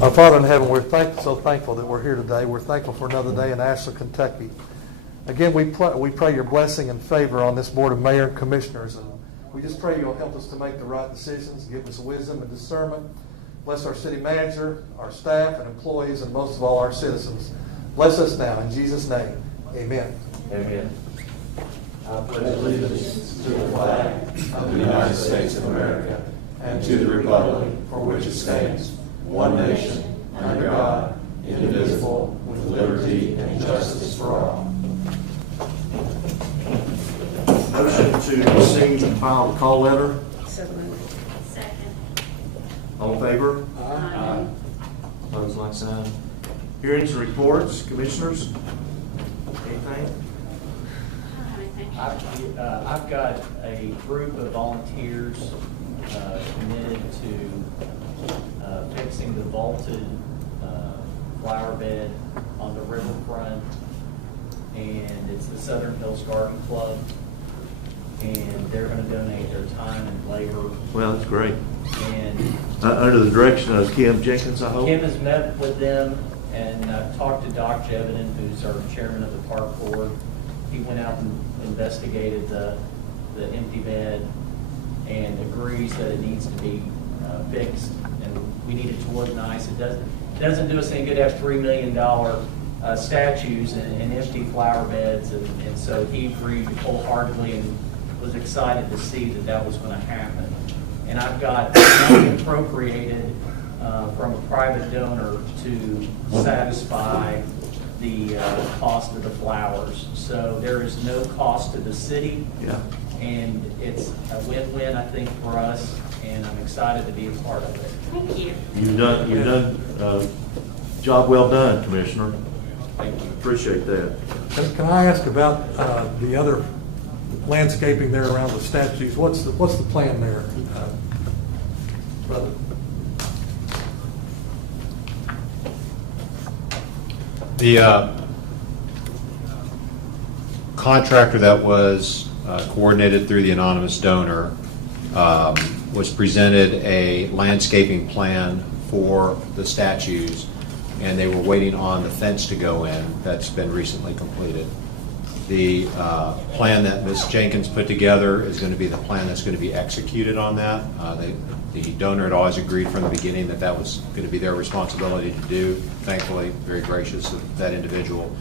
Our Father in heaven, we're so thankful that we're here today. We're thankful for another day in Ashland, Kentucky. Again, we pray your blessing and favor on this board of mayor and commissioners. And we just pray you'll help us to make the right decisions, give us wisdom and discernment. Bless our city manager, our staff and employees, and most of all our citizens. Bless us now. In Jesus' name, amen. Amen. I pledge allegiance to the flag of the United States of America and to the republic for which it stands, one nation, under God, indivisible, with liberty and justice for all. Motion to receive and file the call letter. So moved. Second. All in favor? Aye. Opposed, like sign. Hearings and reports, commissioners. Anything? I've got a group of volunteers committed to fixing the vaulted flower bed on the riverfront, and it's the Southern Hills Garden Club, and they're going to donate their time and labor. Well, that's great. And Under the direction of Kim Jenkins, I hope? Kim has met with them, and I've talked to Doc Jeviden, who's our chairman of the park board. He went out and investigated the empty bed and agrees that it needs to be fixed, and we need it to look nice. It doesn't do us any good to have $3 million statues and empty flower beds, and so he agreed wholeheartedly and was excited to see that was going to happen. And I've got money appropriated from a private donor to satisfy the cost of the flowers. So there is no cost to the city. Yeah. And it's a win-win, I think, for us, and I'm excited to be a part of it. Thank you. You've done job well done, Commissioner. Thank you. Appreciate that. Can I ask about the other landscaping there around the statues? What's the plan there, brother? The contractor that was coordinated through the anonymous donor was presented a landscaping plan for the statues, and they were waiting on the fence to go in. That's been recently completed. The plan that Ms. Jenkins put together is going to be the plan that's going to be executed on that. The donor had always agreed from the beginning that was going to be their responsibility to do. Thankfully, very gracious of that individual.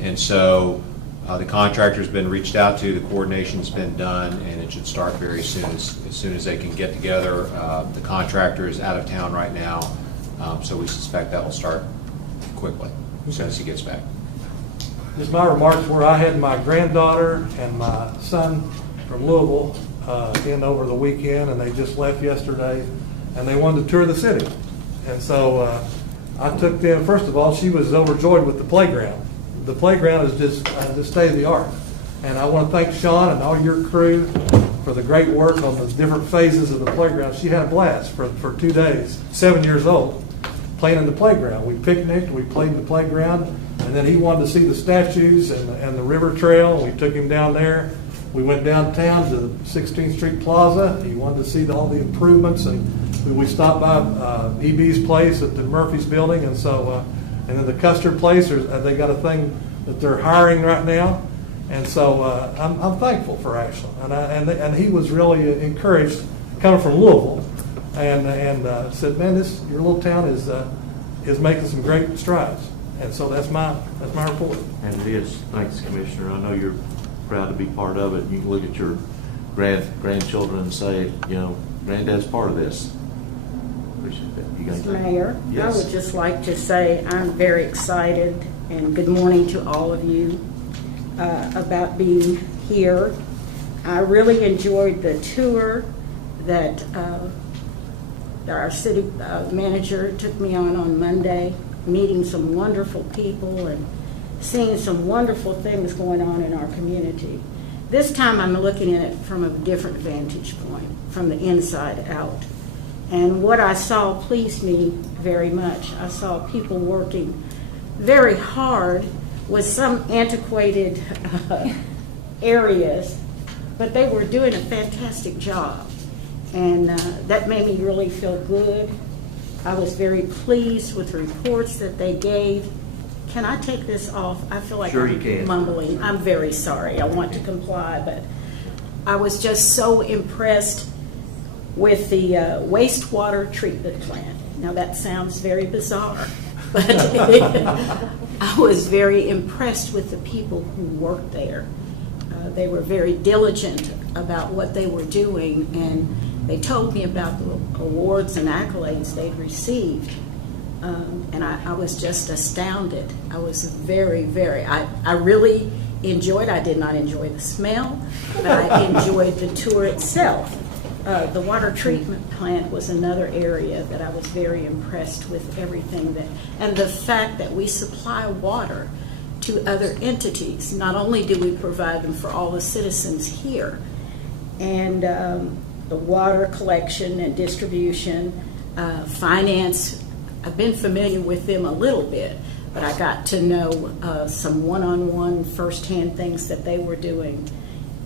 And so the contractor's been reached out to, the coordination's been done, and it should start very soon, as soon as they can get together. The contractor is out of town right now, so we suspect that will start quickly as soon as he gets back. Just my remarks were I had my granddaughter and my son from Louisville in over the weekend, and they just left yesterday, and they wanted to tour the city. And so I took them. First of all, she was overjoyed with the playground. The playground is just state of the art. And I want to thank Sean and all your crew for the great work on the different phases of the playground. She had a blast for 2 days, 7 years old, playing in the playground. We picnicked, we played in the playground, and then he wanted to see the statues and the river trail. We took him down there. We went downtown to the 16th Street Plaza. He wanted to see all the improvements, and we stopped by EB's place at the Murphy's building, and so and then the Custard place. They got a thing that they're hiring right now, and so I'm thankful for Ashland, and he was really encouraged coming from Louisville, and said, man, your little town is making some great strides, and so that's my report. And it is. Thanks, Commissioner. I know you're proud to be part of it. You can look at your grandchildren and say, Granddad's part of this. Appreciate that. You got Mr. anything? Mayor, Yes. I would just like to say I'm very excited, and good morning to all of you, about being here. I really enjoyed the tour that our city manager took me on Monday, meeting some wonderful people and seeing some wonderful things going on in our community. This time I'm looking at it from a different vantage point, from the inside out. And what I saw pleased me very much. I saw people working very hard with some antiquated areas, but they were doing a fantastic job. And that made me really feel good. I was very pleased with the reports that they gave. Can I take this off? I feel like Sure you I'm can. mumbling. I'm very sorry. I want to comply, but I was just so impressed with the wastewater treatment plant. Now that sounds very bizarre, but I was very impressed with the people who worked there. They were very diligent about what they were doing, and they told me about the awards and accolades they'd received. And I was just astounded. I was I really enjoyed, I did not enjoy the smell, but I enjoyed the tour itself. The water treatment plant was another area that I was very impressed with everything and the fact that we supply water to other entities. Not only do we provide them for all the citizens here, and the water collection and distribution, finance, I've been familiar with them a little bit, but I got to know some one-on-one firsthand things that they were doing.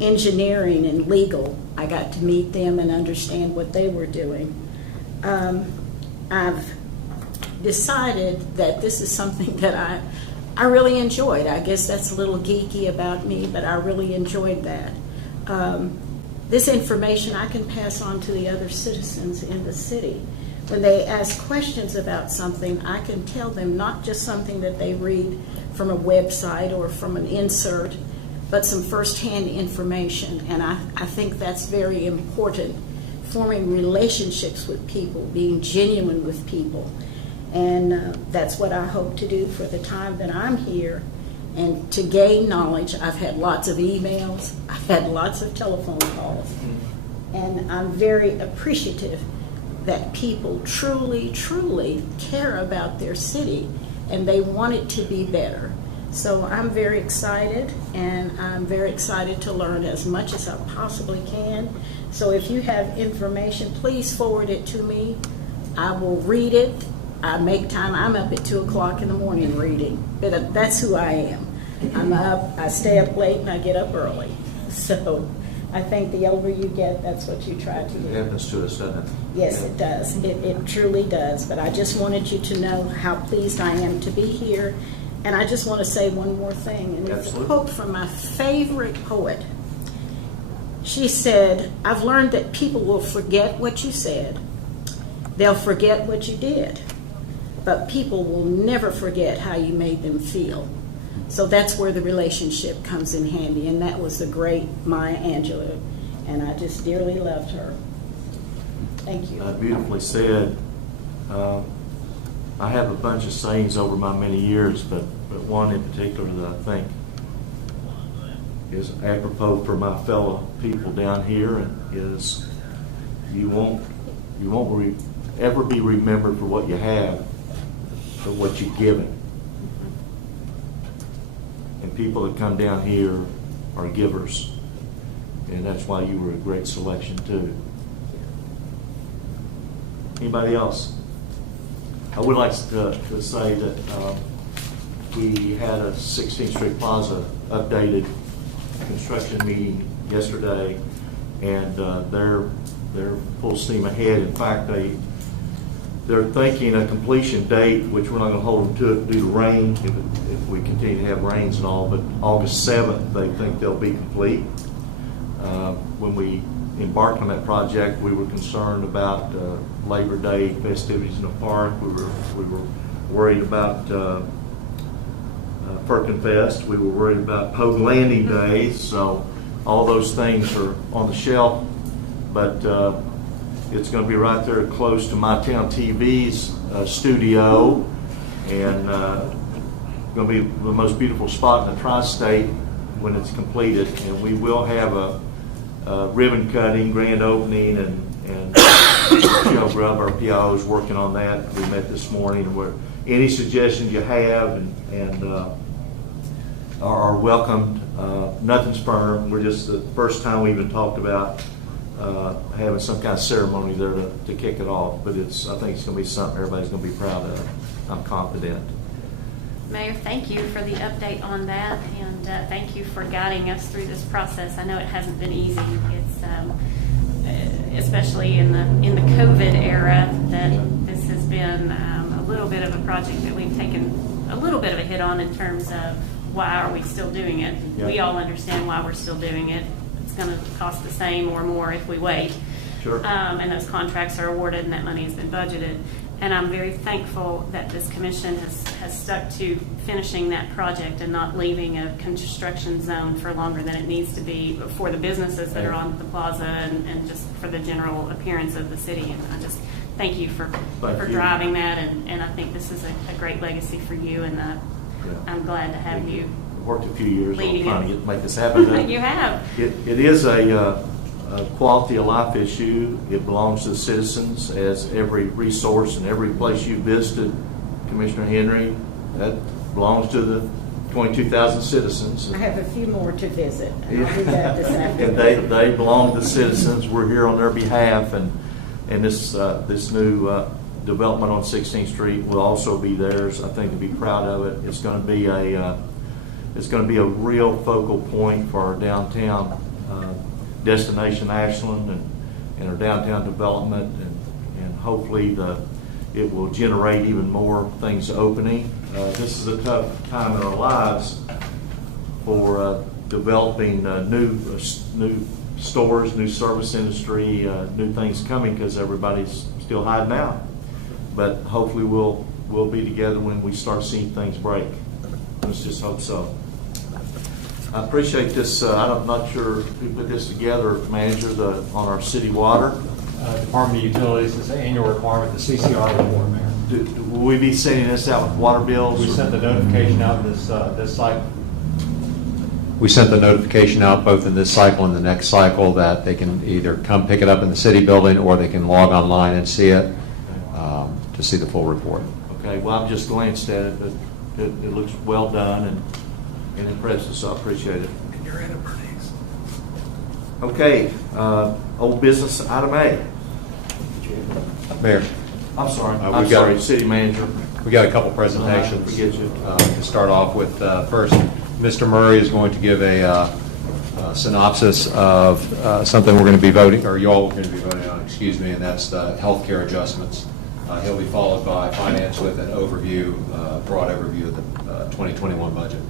Engineering and legal, I got to meet them and understand what they were doing. I've decided that this is something that I really enjoyed. I guess that's a little geeky about me, but I really enjoyed that. This information I can pass on to the other citizens in the city. When they ask questions about something, I can tell them not just something that they read from a website or from an insert, but some firsthand information. And I think that's very important, forming relationships with people, being genuine with people. And that's what I hope to do for the time that I'm here. And to gain knowledge, I've had lots of emails, I've had lots of telephone calls, and I'm very appreciative that people truly, truly care about their city and they want it to be better. So I'm very excited, and I'm very excited to learn as much as I possibly can. So if you have information, please forward it to me. I will read it. I make time. I'm up at 2 o'clock in the morning reading, but that's who I am. I'm up, I stay up late, and I get up early. So I think the older you get, that's what you try to do. It happens to us, doesn't it? Yes, it does. It truly does. But I just wanted you to know how pleased I am to be here. And I just want to say one more thing. And it's a quote from my favorite poet. She said, "I've learned that people will forget what you said. They'll forget what you did. But people will never forget how you made them feel." So that's where the relationship comes in handy. And that was the great Maya Angelou. And I just dearly loved her. Thank you. Beautifully said. I have a bunch of sayings over my many years, but one in particular that I think is apropos for my fellow people down here, and is you won't ever be remembered for what you have, but what you've given. And people that come down here are givers, and that's why you were a great selection too. Anybody else? I would like to say that we had a 16th Street Plaza updated construction meeting yesterday, and they're full steam ahead. In fact, they're thinking a completion date, which we're not going to hold them to it due to rain, if we continue to have rains and all, but August 7th they think they'll be complete. When we embarked on that project, we were concerned about Labor Day festivities in the park. We were worried about Firkenfest. We were worried about Pogue Landing Days. So all those things are on the shelf, but it's going to be right there close to My Town TV's studio, and going to be the most beautiful spot in the tri-state when it's completed. And we will have a ribbon cutting, grand opening, and Michelle Grubb, our PIO, is working on that. We met this morning. Any suggestions you have and are welcomed. Nothing's firm. We're just the first time we even talked about having some kind of ceremony there to kick it off. But I think it's going to be something everybody's going to be proud of. I'm confident. Mayor, thank you for the update on that, and thank you for guiding us through this process. I know it hasn't been easy. It's especially in the COVID era that this has been a little bit of a project that we've taken a little bit of a hit on in terms of why are we still doing it. Yeah. We all understand why we're still doing it. It's going to cost the same or more if we wait. Sure. And those contracts are awarded and that money has been budgeted. And I'm very thankful that this commission has stuck to finishing that project and not leaving a construction zone for longer than it needs to be for the businesses that are on the plaza and just for the general appearance of the city. And I just thank you for driving that. And I think this is a great legacy for you. And I'm glad to have you. Worked a few years on leading trying it. to make this happen. You have. It is a quality of life issue. It belongs to the citizens, as every resource and every place you visited, Commissioner Henry, that belongs to the 22,000 citizens. I have a few more to visit, and I'll do that this afternoon. And they belong to the citizens. We're here on their behalf, and this new development on 16th Street will also be theirs. I think to be proud of it. It's going to be a real focal point for our downtown destination, Ashland, and our downtown development, and hopefully it will generate even more things opening. This is a tough time in our lives for developing new stores, new service industry, new things coming, because everybody's still hiding out. But hopefully we'll be together when we start seeing things break. Let's just hope so. I appreciate this. I'm not sure who put this together, Manager, on our city water. Department of Utilities, it's an annual requirement, the CCR report, Mayor. Will we be sending this out with water bills? We sent the notification out this cycle. We sent the notification out both in this cycle and the next cycle that they can either come pick it up in the city building or they can log online and see it to see the full report. Okay, well, I've just glanced at it, but it looks well done and impressive, so I appreciate it. And you're in it, Bernice. Okay, old business, item A. Mayor, I'm sorry, we've got- City Manager. we got a couple presentations. Forget you. To start off with, first, Mr. Murray is going to give a synopsis of something we're going to be voting, or you all are going to be voting on, excuse me, and that's the healthcare adjustments. He'll be followed by finance with an overview, broad overview of the 2021 budget.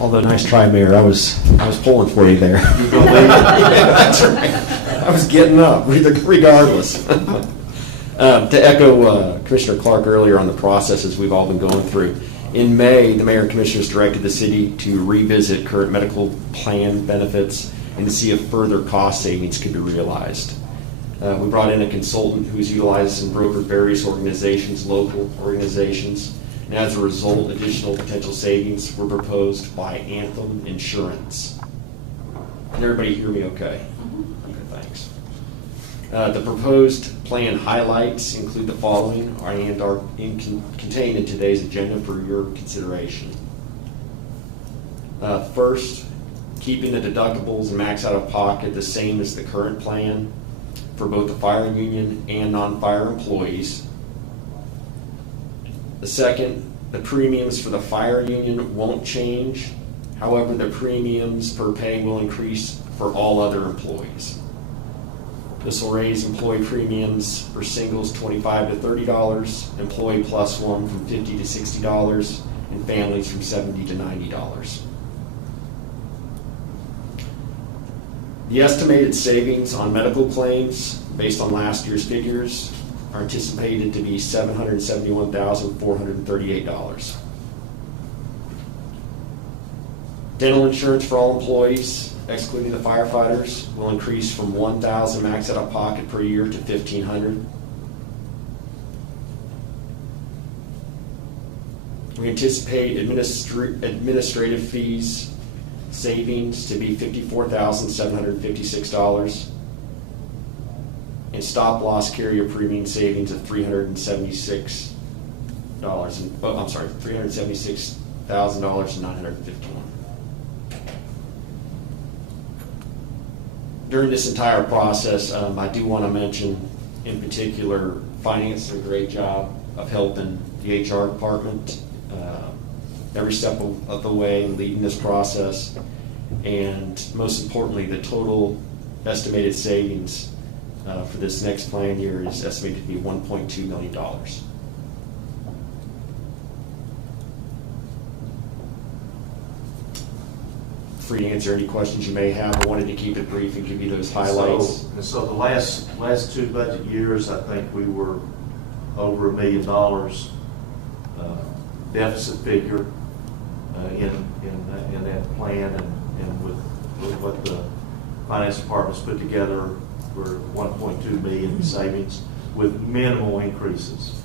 Although, nice try, Mayor. I was pulling for you there. That's right. I was getting up, regardless. To echo Commissioner Clark earlier on the processes we've all been going through, in May, the Mayor and Commissioners directed the city to revisit current medical plan benefits and to see if further cost savings could be realized. We brought in a consultant who's utilized and brokered various organizations, local organizations, and as a result, additional potential savings were proposed by Anthem Insurance. Can everybody hear me okay? Okay, thanks. The proposed plan highlights include the following and are contained in today's agenda for your consideration. First, keeping the deductibles and max out of pocket the same as the current plan for both the fire union and non-fire employees. The second, the premiums for the fire union won't change. However, the premiums per pay will increase for all other employees. This will raise employee premiums for singles $25 to $30, employee plus one from $50 to $60, and families from $70 to $90. The estimated savings on medical claims, based on last year's figures, are anticipated to be $771,438. Dental insurance for all employees, excluding the firefighters, will increase from $1,000 max out of pocket per year to $1,500. We anticipate administrative fees savings to be $54,756. And stop loss carrier premium savings of $376,951. During this entire process, I do want to mention, in particular, finance did a great job of helping the HR department every step of the way in leading this process. And most importantly, the total estimated savings for this next plan year is estimated to be $1.2 million. Free to answer any questions you may have. I wanted to keep it brief and give you those highlights. So the last two budget years, I think we were over $1 million deficit figure in that plan, and with what the finance department's put together for 1.2 million savings with minimal increases.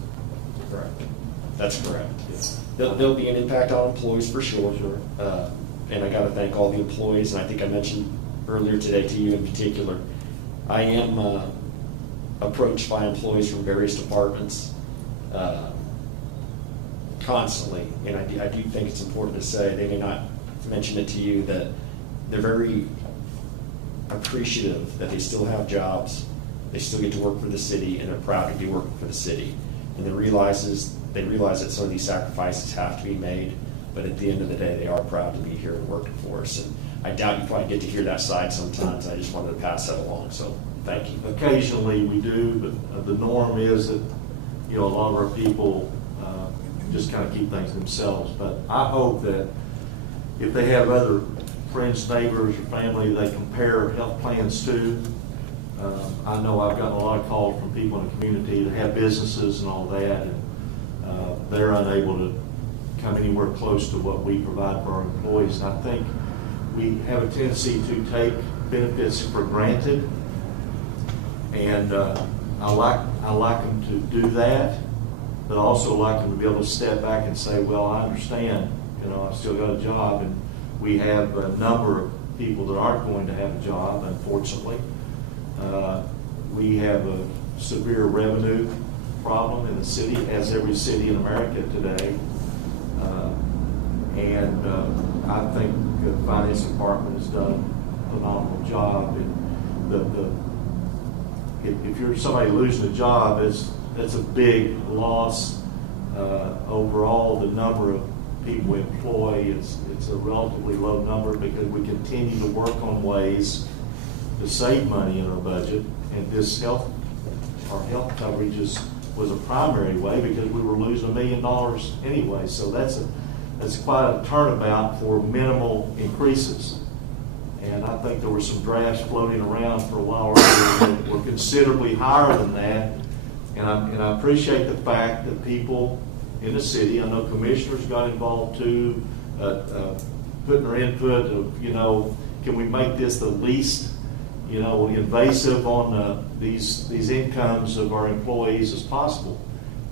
Correct. That's correct. There'll be an impact on employees for sure. And I got to thank all the employees, and I think I mentioned earlier today to you in particular, I am approached by employees from various departments constantly, and I do think it's important to say, they may not mention it to you, that they're very appreciative that they still have jobs, they still get to work for the city, and they're proud to be working for the city. And they realize that some of these sacrifices have to be made, but at the end of the day, they are proud to be here and working for us. And I doubt you probably get to hear that side sometimes. I just wanted to pass that along, so thank you. Occasionally we do, but the norm is that, a lot of our people just kind of keep things themselves. But I hope that if they have other friends, neighbors, or family they compare health plans to, I know I've gotten a lot of calls from people in the community that have businesses and all that, and they're unable to come anywhere close to what we provide for our employees. And I think we have a tendency to take benefits for granted, and I like them to do that, but I also like them to be able to step back and say, well, I understand, I've still got a job, and we have a number of people that aren't going to have a job, unfortunately. We have a severe revenue problem in the city, as every city in America today. And I think the finance department has done a phenomenal job. If you're somebody losing a job, that's a big loss. Overall, the number of people we employ, it's a relatively low number, because we continue to work on ways to save money in our budget. And our health coverage was a primary way, because we were losing $1 million anyway. So that's quite a turnabout for minimal increases. And I think there were some drafts floating around for a while earlier that were considerably higher than that. And I appreciate the fact that people in the city, I know commissioners got involved too, putting their input of, can we make this the least, invasive on these incomes of our employees as possible.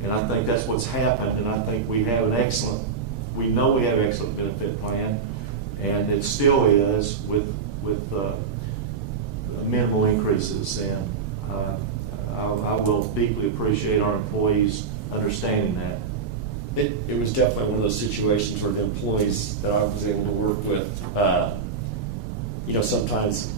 And I think that's what's happened, and I think we have we know we have an excellent benefit plan, and it still is with minimal increases. And I will deeply appreciate our employees understanding that. It was definitely one of those situations where the employees that I was able to work with, sometimes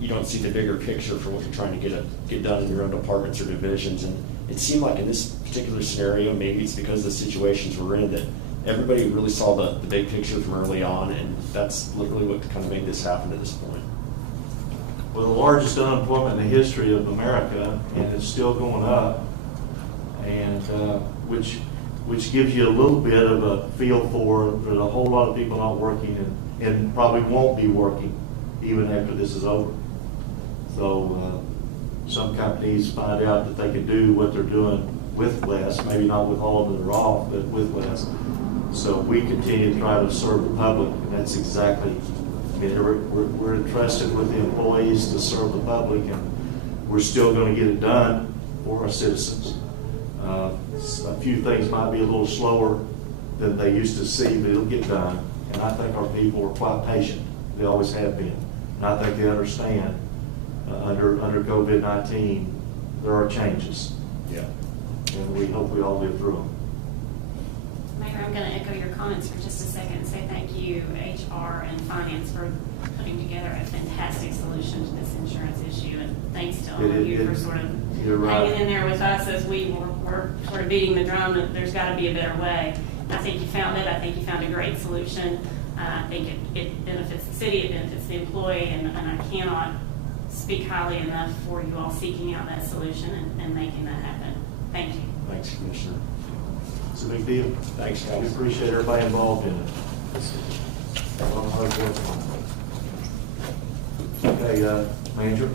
you don't see the bigger picture for what you're trying to get done in your own departments or divisions. And it seemed like in this particular scenario, maybe it's because of the situations we're in, that everybody really saw the big picture from early on, and that's literally what kind of made this happen to this point. Well, the largest unemployment in the history of America, and it's still going up, and which gives you a little bit of a feel for that a whole lot of people not working and probably won't be working even after this is over. So some companies find out that they can do what they're doing with less, maybe not with all of them that are off, but with less. So we continue to try to serve the public, and that's exactly, we're entrusted with the employees to serve the public, and we're still going to get it done for our citizens. A few things might be a little slower than they used to see, but it'll get done. And I think our people are quite patient. They always have been. And I think they understand under COVID-19, there are changes. Yeah. And we hope we all live through them. Mayor, I'm going to echo your comments for just a second and say thank you, HR and Finance, for putting together a fantastic solution to this insurance issue. And thanks to all of you for sort of hanging in there with us as we were sort of beating the drum that there's got to be a better way. I think you found it. I think you found a great solution. I think it benefits the city, it benefits the employee, and I cannot speak highly enough for you all seeking out that solution and making that happen. Thank you. Thanks, Commissioner. It's a big deal. Thanks, We guys. appreciate everybody involved in it. A lot of hard work. Okay, Manager?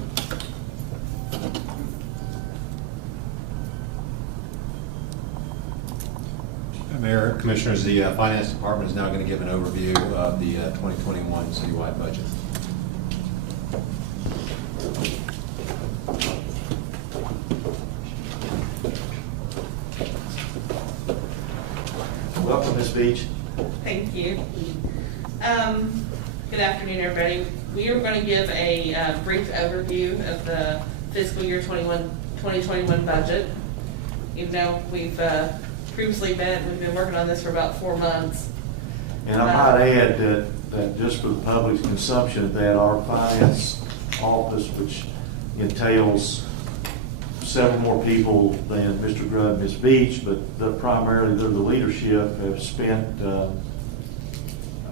Mayor, Commissioners, the Finance Department is now going to give an overview of the 2021 citywide budget. Welcome, Ms. Beach. Thank you. Good afternoon, everybody. We are going to give a brief overview of the fiscal year 2021 budget. Even though we've we've been working on this for about 4 months. And I might add that just for the public's consumption, that our finance office, which entails several more people than Mr. Grubb and Ms. Beach, but primarily they're the leadership, have spent,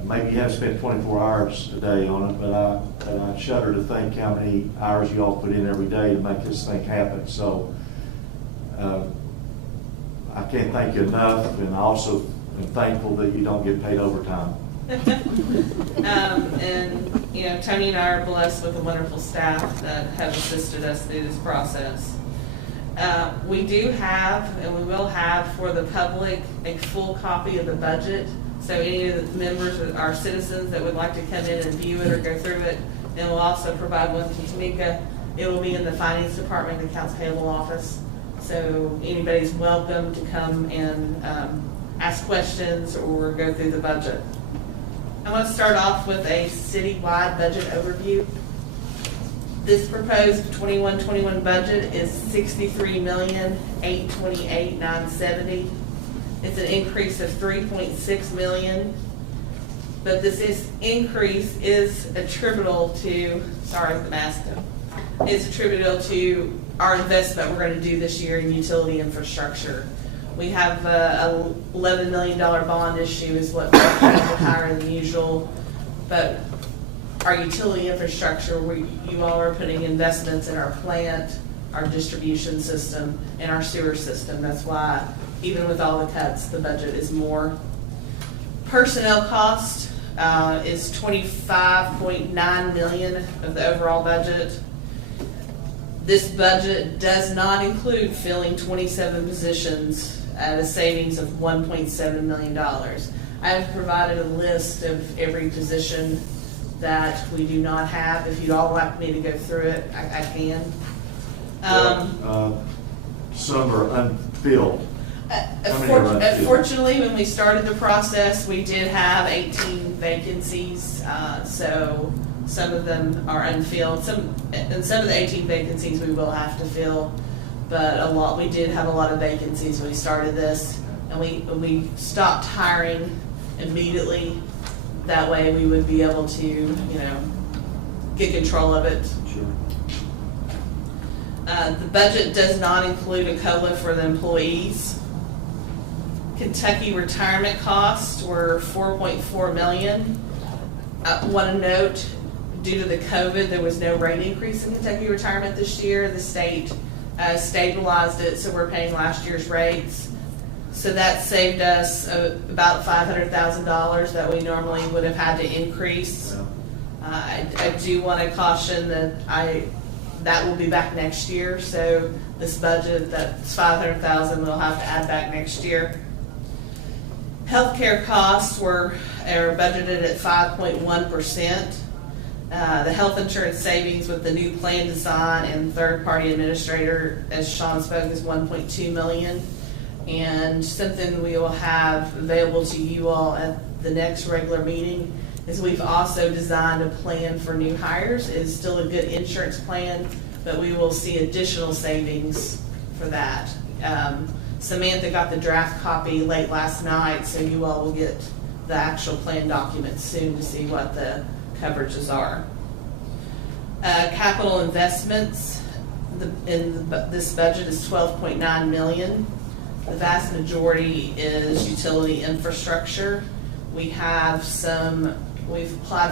maybe you have spent 24 hours a day on it, but I shudder to think how many hours you all put in every day to make this thing happen. So I can't thank you enough, and I also am thankful that you don't get paid overtime. And, you know, Tony and I are blessed with a wonderful staff that have assisted us through this process. We do have, and we will have for the public, a full copy of the budget. So any of the members, our citizens that would like to come in and view it or go through it, and we'll also provide one to Tamika. It will be in the Finance Department, the Accounts Payable Office. So anybody's welcome to come and ask questions or go through the budget. I want to start off with a citywide budget overview. This proposed 21-21 budget is $63,828,970. It's an increase of $3.6 million, but this increase is attributable to, sorry, the mask though, is attributable to our investment we're going to do this year in utility infrastructure. We have a $11 million bond issue is what we're higher than usual, but our utility infrastructure, you all are putting investments in our plant, our distribution system, and our sewer system. That's why, even with all the cuts, the budget is more. Personnel cost is $25.9 million of the overall budget. This budget does not include filling 27 positions at a savings of $1.7 million. I have provided a list of every position that we do not have. If you'd all like me to go through it, I can. Some are unfilled. How many are unfilled? Unfortunately, when we started the process, we did have 18 vacancies, so some of them are unfilled. And some of the 18 vacancies we will have to fill, but we did have a lot of vacancies when we started this, and we stopped hiring immediately. That way we would be able to, you know, get control of it. Sure. The budget does not include a COLA for the employees. Kentucky retirement costs were $4.4 million. I want to note, due to the COVID, there was no rate increase in Kentucky retirement this year. The state stabilized it, so we're paying last year's rates. So that saved us about $500,000 that we normally would have had to increase. Yeah. I do want to caution that that will be back next year. So this budget, that's $500,000, we'll have to add back next year. Healthcare costs are budgeted at 5.1%. The health insurance savings with the new plan design and third-party administrator, as Sean spoke, is $1.2 million. And something we will have available to you all at the next regular meeting is we've also designed a plan for new hires. It is still a good insurance plan, but we will see additional savings for that. Samantha got the draft copy late last night, so you all will get the actual plan documents soon to see what the coverages are. Capital investments in this budget is $12.9 million. The vast majority is utility infrastructure. We've applied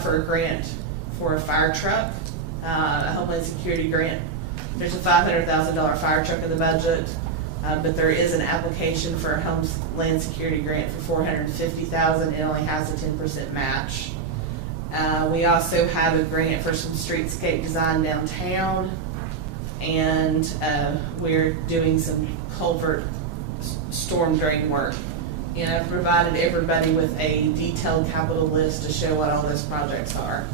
for a grant for a fire truck. a Homeland Security grant. There's a $500,000 fire truck in the budget, but there is an application for a Homeland Security grant for $450,000. It only has a 10% match. We also have a grant for some streetscape design downtown, and we're doing some culvert storm drain work. And I've provided everybody with a detailed capital list to show what all those projects are.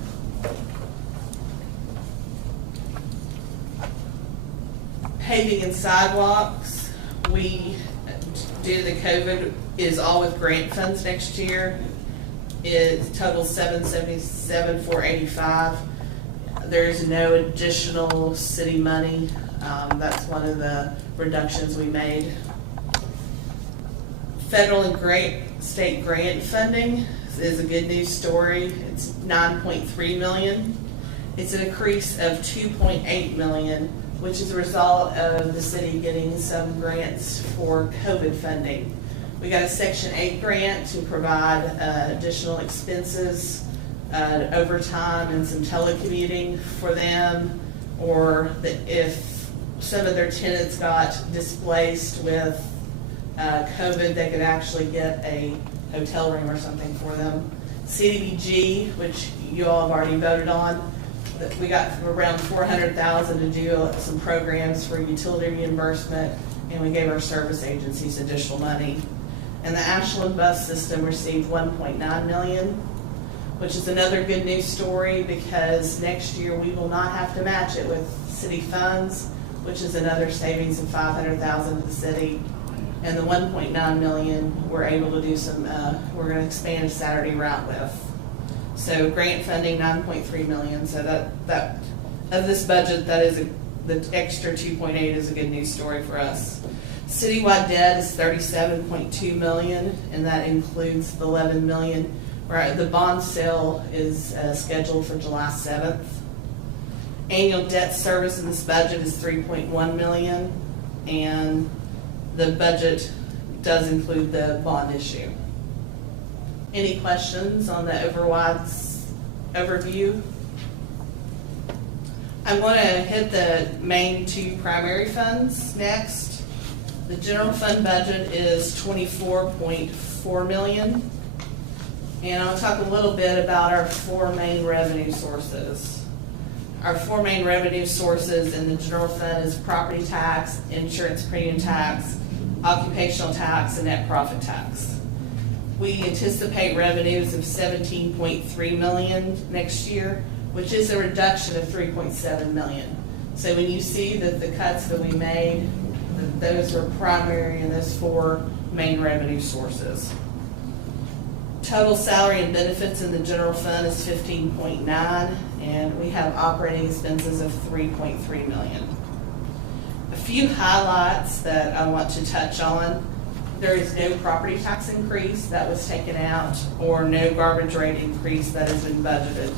Paving and sidewalks, we, due to the COVID, is all with grant funds next year. It totals $777,485. There's no additional city money. That's one of the reductions we made. Federal and state grant funding is a good news story. It's $9.3 million. It's an increase of $2.8 million, which is a result of the city getting some grants for COVID funding. We got a Section 8 grant to provide additional expenses, overtime and some telecommuting for them, or if some of their tenants got displaced with COVID, they could actually get a hotel room or something for them. CDBG, which you all have already voted on, we got around $400,000 to do some programs for utility reimbursement, and we gave our service agencies additional money. And the Ashland bus system received $1.9 million, which is another good news story because next year we will not have to match it with city funds, which is another savings of $500,000 to the city. And the $1.9 million, we're able to do some, we're going to expand a Saturday route with. So grant funding, $9.3 million. So that of this budget, that is the extra 2.8 is a good news story for us. Citywide debt is $37.2 million, and that includes the $11 million. Right, the bond sale is scheduled for July 7th. Annual debt service in this budget is $3.1 million, and the budget does include the bond issue. Any questions on the overview? I'm going to hit the main two primary funds next. The general fund budget is $24.4 million. And I'll talk a little bit about our four main revenue sources. Our four main revenue sources in the general fund is property tax, insurance premium tax, occupational tax, and net profit tax. We anticipate revenues of $17.3 million next year, which is a reduction of $3.7 million. So when you see that the cuts that we made, those were primary in those four main revenue sources. Total salary and benefits in the general fund is $15.9, and we have operating expenses of $3.3 million. A few highlights that I want to touch on. There is no property tax increase that was taken out, or no garbage rate increase that has been budgeted.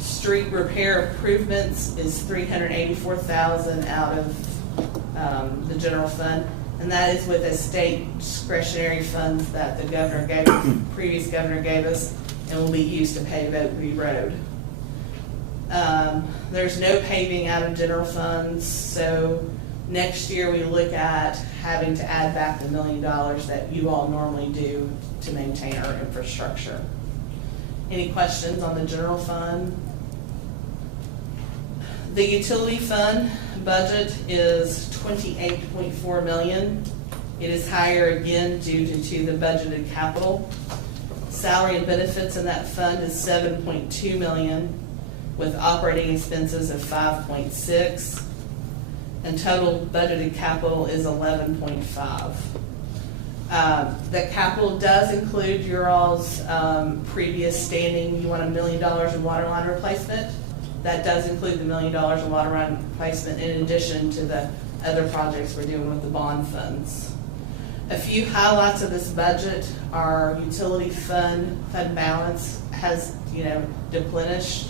Street repair improvements is $384,000 out of the general fund, and that is with a state discretionary funds that the governor gave, previous governor gave us, and will be used to pave Oakview Road. There's no paving out of general funds, so next year we look at having to add back the $1 million that you all normally do to maintain our infrastructure. Any questions on the general fund? The utility fund budget is $28.4 million. It is higher again due to the budgeted capital. Salary and benefits in that fund is $7.2 million, with operating expenses of $5.6, and total budgeted capital is $11.5. The capital does include your all's previous standing. You want $1 million in water line replacement. That does include the $1 million in water line replacement in addition to the other projects we're doing with the bond funds. A few highlights of this budget: our utility fund balance has, deplenished.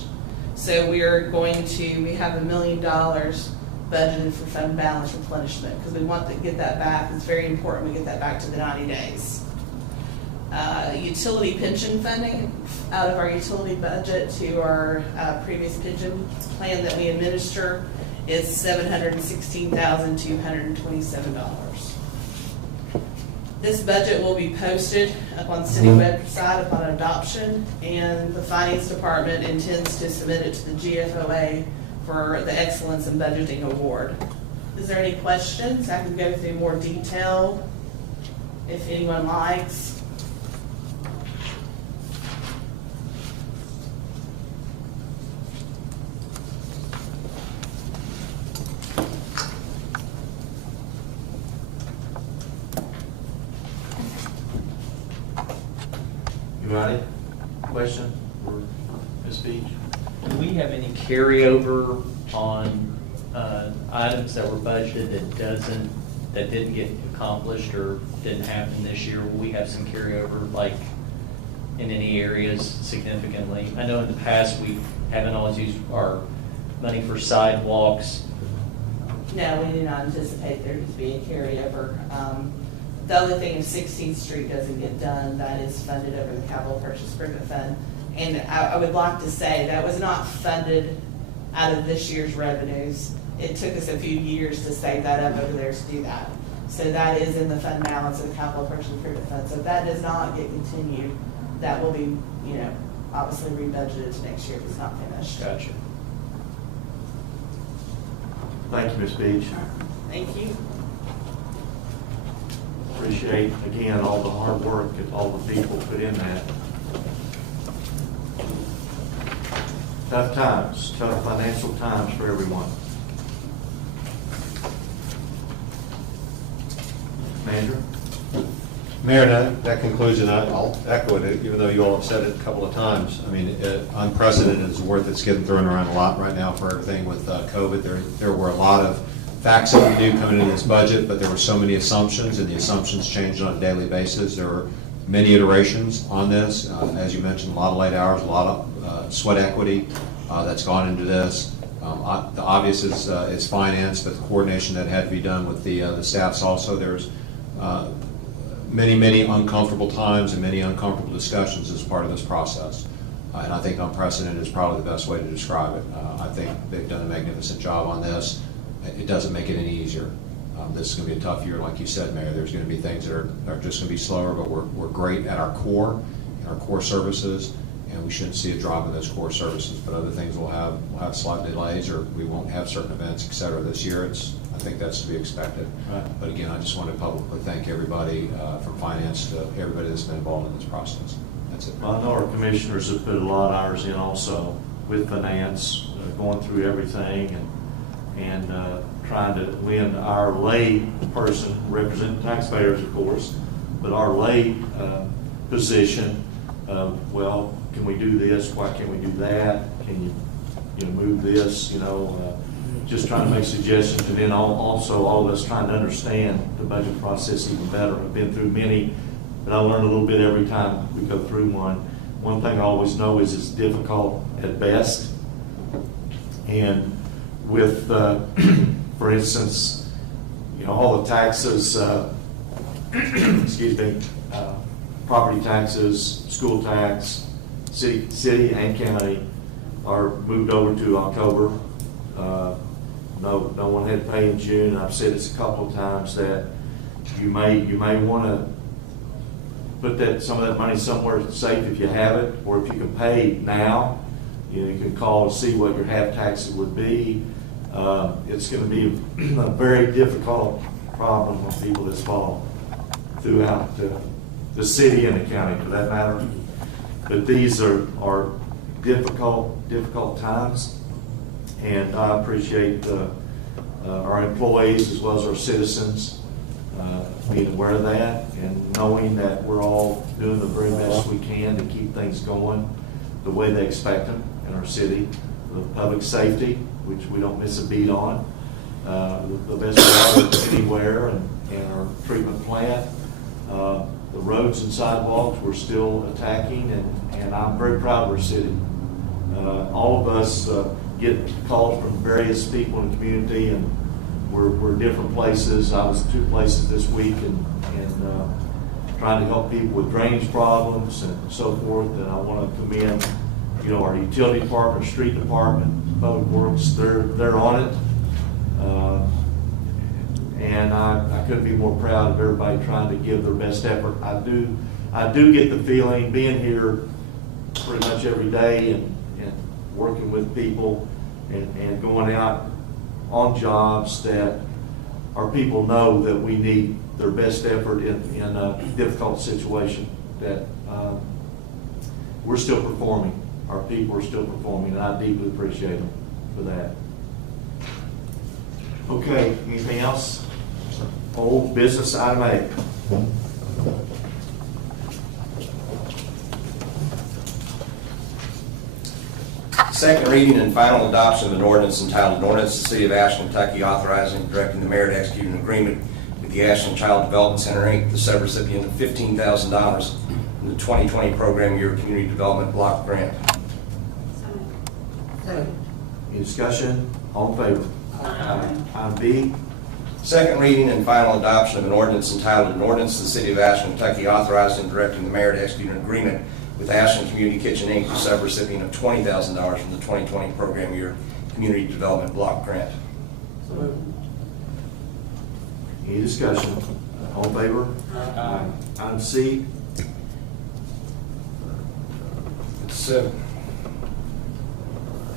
So we have $1 million budgeted for fund balance replenishment because we want to get that back. It's very important we get that back to the 90 days. utility pension funding out of our utility budget to our previous pension plan that we administer is $716,227. This budget will be posted up on city website upon adoption, and the finance department intends to submit it to the GFOA for the Excellence in Budgeting Award. Is there any questions? I can go through more detail if anyone likes. You ready? Question for Ms. Beach? Do we have any carryover on items that were budgeted that didn't get accomplished or didn't happen this year? Will we have some carryover, like in any areas significantly? I know in the past we haven't always used our money for sidewalks. No, we do not anticipate there to be a carryover. The other thing, if 16th Street doesn't get done, that is funded over the Capital Purchase Improvement Fund. And I would like to say that was not funded out of this year's revenues. It took us a few years to save that up over there to do that. So that is in the fund balance of the Capital Purchase Improvement Fund. So if that does not get continued, that will be, obviously rebudgeted to next year if it's not finished. Gotcha. Thank you, Ms. Beach. Thank you. Appreciate, again, all the hard work that all the people put in that. Tough times, tough financial times for everyone. Manager? Mayor, that concludes, and I'll echo it, even though you all have said it a couple of times. I mean, unprecedented is a word that's getting thrown around a lot right now for everything with COVID. There were a lot of facts that we knew coming into this budget, but there were so many assumptions, and the assumptions changed on a daily basis. There were many iterations on this. As you mentioned, a lot of late hours, a lot of sweat equity that's gone into this. The obvious is finance, but the coordination that had to be done with the staffs also. There's many uncomfortable times and many uncomfortable discussions as part of this process. And I think unprecedented is probably the best way to describe it. I think they've done a magnificent job on this. It doesn't make it any easier. This is going to be a tough year, like you said, Mayor. There's going to be things that are just going to be slower, but we're great at our core services, and we shouldn't see a drop in those core services. But other things will have slight delays, or we won't have certain events, et cetera, this year. I think that's to be expected. Right. But again, I just want to publicly thank everybody from finance to everybody that's been involved in this process. That's it. I know our commissioners have put a lot of hours in also with finance, going through everything and trying to win our lay person, represent taxpayers, of course, but our lay position of, well, can we do this? Why can't we do that? Can you move this? Just trying to make suggestions, and then also all of us trying to understand the budget process even better. I've been through many, but I learn a little bit every time we go through one. One thing I always know is it's difficult at best, and with, for instance, all the taxes, excuse me, property taxes, school tax, city and county are moved over to October. No one had to pay in June. I've said this a couple of times that you may want to put some of that money somewhere safe if you have it, or if you can pay now, you can call and see what your half taxes would be. It's going to be a very difficult problem on people this fall throughout the city and the county, for that matter. But these are difficult times. And I appreciate our employees as well as our citizens being aware of that and knowing that we're all doing the very best we can to keep things going the way they expect them in our city. The public safety, which we don't miss a beat on, the best water anywhere, and our treatment plant. The roads and sidewalks we're still attacking, and I'm very proud of our city. All of us get calls from various people in the community, and we're different places. I was 2 places this week, and trying to help people with drainage problems and so forth. And I want to commend, our utility department, street department, public works. They're on it. And I couldn't be more proud of everybody trying to give their best effort. I do get the feeling, being here pretty much every day and working with people and going out on jobs, that our people know that we need their best effort in a difficult situation, that we're still performing. Our people are still performing, and I deeply appreciate them for that. Okay, anything else? Old business item A. Second reading and final adoption of an ordinance entitled, "An Ordinance to the City of Ashland, Kentucky authorizing and directing the mayor to execute an agreement with the Ashland Child Development Center, Inc., the subrecipient of $15,000 from the 2020 program year community development block grant." Any discussion? All in favor? Aye. Item B. Second reading and final adoption of an ordinance entitled, "An Ordinance to the City of Ashland, Kentucky authorizing and directing the mayor to execute an agreement with Ashland Community Kitchen, Inc., the subrecipient of $20,000 from the 2020 program year community development block grant." Any discussion? All in favor? Aye. Item C. It's a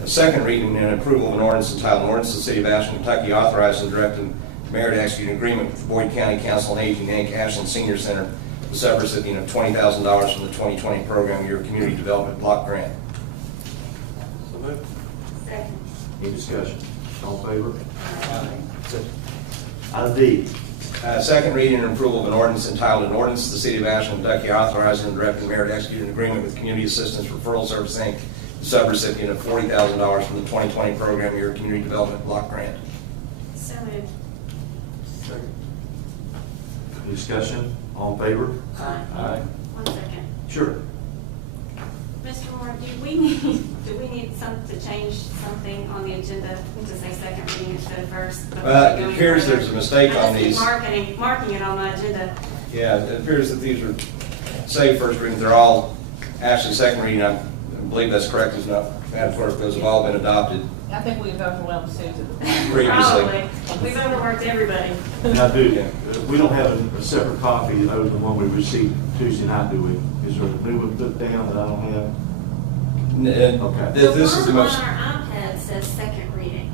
second reading and approval of an ordinance entitled, "An Ordinance to the City of Ashland, Kentucky authorizing and directing the mayor to execute an agreement with the Boyd County Council on Aging, Inc., Ashland Senior Center, the subrecipient of $20,000 from the 2020 program year community development block grant." Second. Any discussion? All in favor? Item D. Second reading and approval of an ordinance entitled, "An Ordinance to the City of Ashland, Kentucky authorizing and directing the mayor to execute an agreement with Community Assistance Referral Service, Inc., the subrecipient of $40,000 from the 2020 program year community development block grant." So moved. Any discussion? All in favor? Aye. One second. Sure. Mr. Moore, do we need to change something on the agenda to say second reading instead of first? It appears there's a mistake on I these. just keep marking it on my agenda. Yeah, it appears that these are, say, first reading, they're all actually second reading. I believe that's correct, as not, Madam Clerk, those have all been adopted I think we've overwhelmed Susan. previously. Probably. We've overworked everybody. Now, we don't have a separate copy other than the one we received Tuesday night, do we? Is there a new one put down that I don't have? Okay. This is the most, one on our iPad says second reading.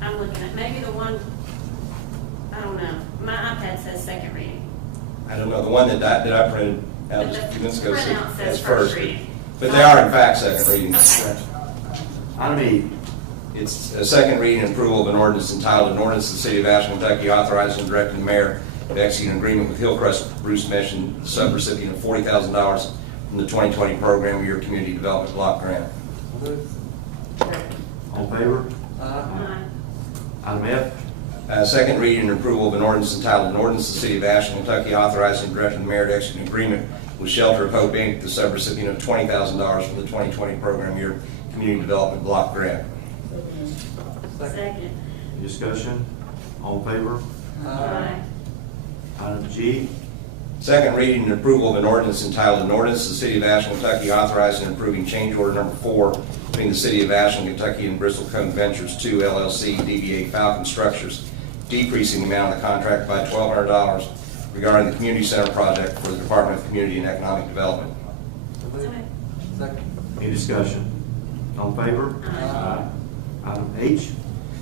I'm looking at, maybe the one, I don't know. My iPad says second reading. I don't know, the one that I printed out But just a the few minutes ago printout says says first first reading. reading. But they are in fact second readings. Okay. Item E. It's a second reading and approval of an ordinance entitled, "An Ordinance to the City of Ashland, Kentucky authorizing and directing the mayor to execute an agreement with Hillcrest Bruce Mission, subrecipient of $40,000 from the 2020 program year community development block grant." All in favor? Aye. Item F. Second reading and approval of an ordinance entitled, "An Ordinance to the City of Ashland, Kentucky authorizing and directing the mayor to execute an agreement with Shelter of Hope, Inc., the subrecipient of $20,000 from the 2020 program year community development block grant." Second. Any discussion? All in favor? Aye. Item G. Second reading and approval of an ordinance entitled, "An Ordinance to the City of Ashland, Kentucky authorizing and approving change order number 4 between the City of Ashland, Kentucky and Bristol Cone Ventures 2 LLC, DBA Falcon Structures, decreasing the amount of the contract by $1,200 regarding the community center project for the Department of Community and Economic Development." So moved. Any discussion? All in favor? Aye. Item H.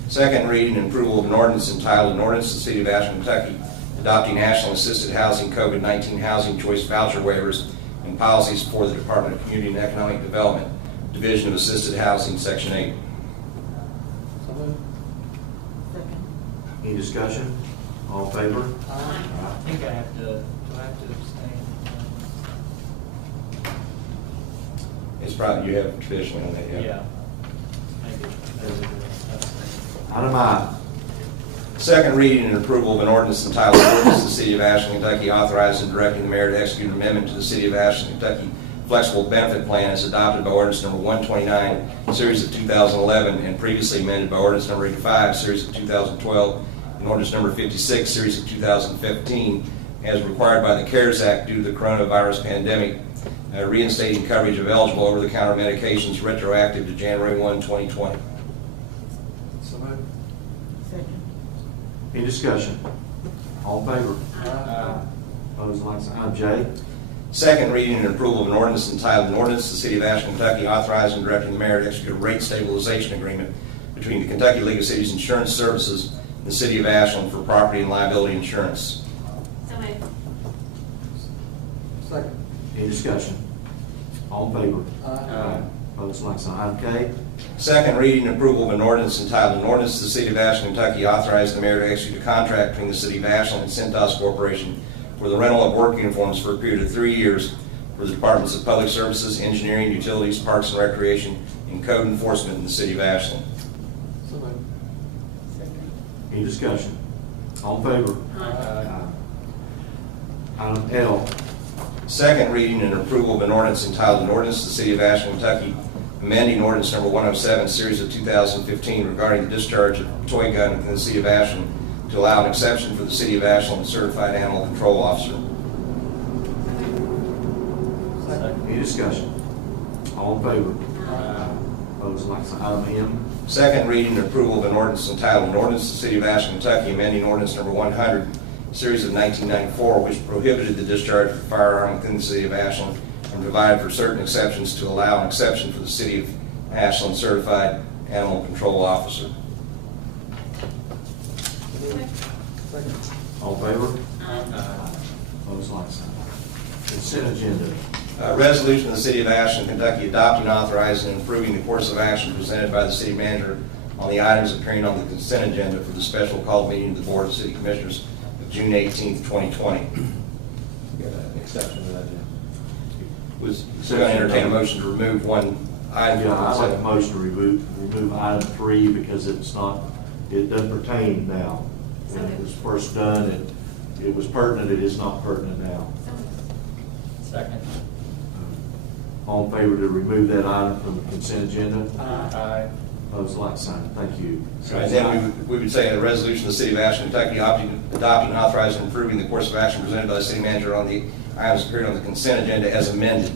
Second reading and approval of an ordinance entitled, "An Ordinance to the City of Ashland, Kentucky adopting Ashland Assisted Housing COVID-19 Housing Choice Voucher Waivers and Policies for the Department of Community and Economic Development, Division of Assisted Housing, Section 8." Any discussion? All in favor? I think I have to, do I have to abstain? It's probably, you have traditionally on that, yeah. Yeah. Maybe. Item I. Second reading and approval of an ordinance entitled, "An Ordinance to the City of Ashland, Kentucky authorizing and directing the mayor to execute an amendment to the City of Ashland, Kentucky Flexible Benefit Plan as adopted by ordinance number 129, series of 2011, and previously amended by ordinance number 85, series of 2012, and ordinance number 56, series of 2015, as required by the CARES Act due to the coronavirus pandemic, reinstating coverage of eligible over-the-counter medications retroactive to January 1, 2020. So moved. Second. Any discussion? All in favor? Opposed, like sign. Jay? Second reading and approval of an ordinance entitled, an ordinance to the City of Ashland, Kentucky authorizing and directing the mayor to execute a rate stabilization agreement between the Kentucky League of Cities Insurance Services and the City of Ashland for property and liability insurance. So moved. Second. Any discussion? All in favor? Opposed, like sign. Item K? Second reading and approval of an ordinance entitled, an ordinance to the City of Ashland, Kentucky authorizing the mayor to execute a contract between the City of Ashland and Centos Corporation for the rental of work uniforms for a period of 3 years for the Departments of Public Services, Engineering, Utilities, Parks and Recreation, and Code Enforcement in the City of Ashland. So moved. Any discussion? All in favor? Aye. Item L? Second reading and approval of an ordinance entitled, an ordinance to the City of Ashland, Kentucky, amending ordinance number 107, series of 2015 regarding the discharge of a toy gun within the City of Ashland to allow an exception for the City of Ashland certified animal control officer. Any discussion? All in favor? Opposed, like sign. Item M? Second reading and approval of an ordinance entitled, an ordinance to the City of Ashland, Kentucky, amending ordinance number 100, series of 1994, which prohibited the discharge of a firearm within the City of Ashland and provided for certain exceptions to allow an exception for the City of Ashland certified animal control officer. Second. All in favor? Opposed, like sign. Consent agenda. Resolution of the City of Ashland, Kentucky adopting, authorizing, and approving the course of action presented by the city manager on the items appearing on the consent agenda for the special called meeting of the Board of City Commissioners of June 18th, 2020. Got an exception to that, Jim. Was going to entertain a motion to remove one item Yeah, from I'd like a consent. motion to remove item 3 because it's not, it doesn't pertain now. When it was first done, it was pertinent, it is not pertinent now. Second. All in favor to remove that item from the consent agenda? Aye. Opposed, like sign. Thank you. And then we would say a resolution of the City of Ashland, Kentucky adopting, authorizing, and approving the course of action presented by the city manager on the items appearing on the consent agenda as amended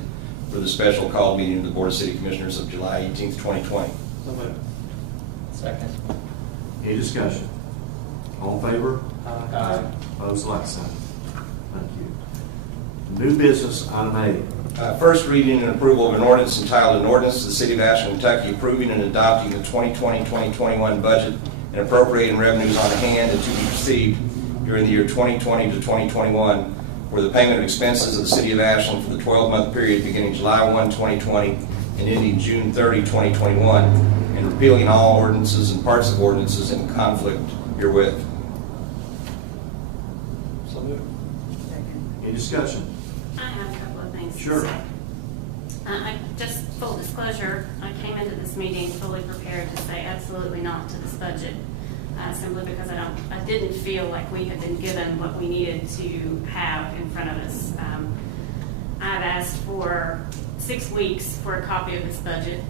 for the special called meeting of the Board of City Commissioners of July 18th, 2020. So moved. Second. Any discussion? All in favor? Aye. Opposed, like sign. Thank you. New business, item A. First reading and approval of an ordinance entitled, an ordinance to the City of Ashland, Kentucky approving and adopting the 2020-2021 budget and appropriating revenues on hand and to be received during the year 2020 to 2021 for the payment of expenses of the City of Ashland for the 12-month period beginning July 1, 2020 and ending June 30, 2021, and repealing all ordinances and parts of ordinances in conflict herewith. So moved. Second. Any discussion? I have a couple of things to Sure. say. Just full disclosure, I came into this meeting fully prepared to say absolutely not to this budget, simply because I didn't feel like we had been given what we needed to have in front of us. I've asked for 6 weeks for a copy of this budget,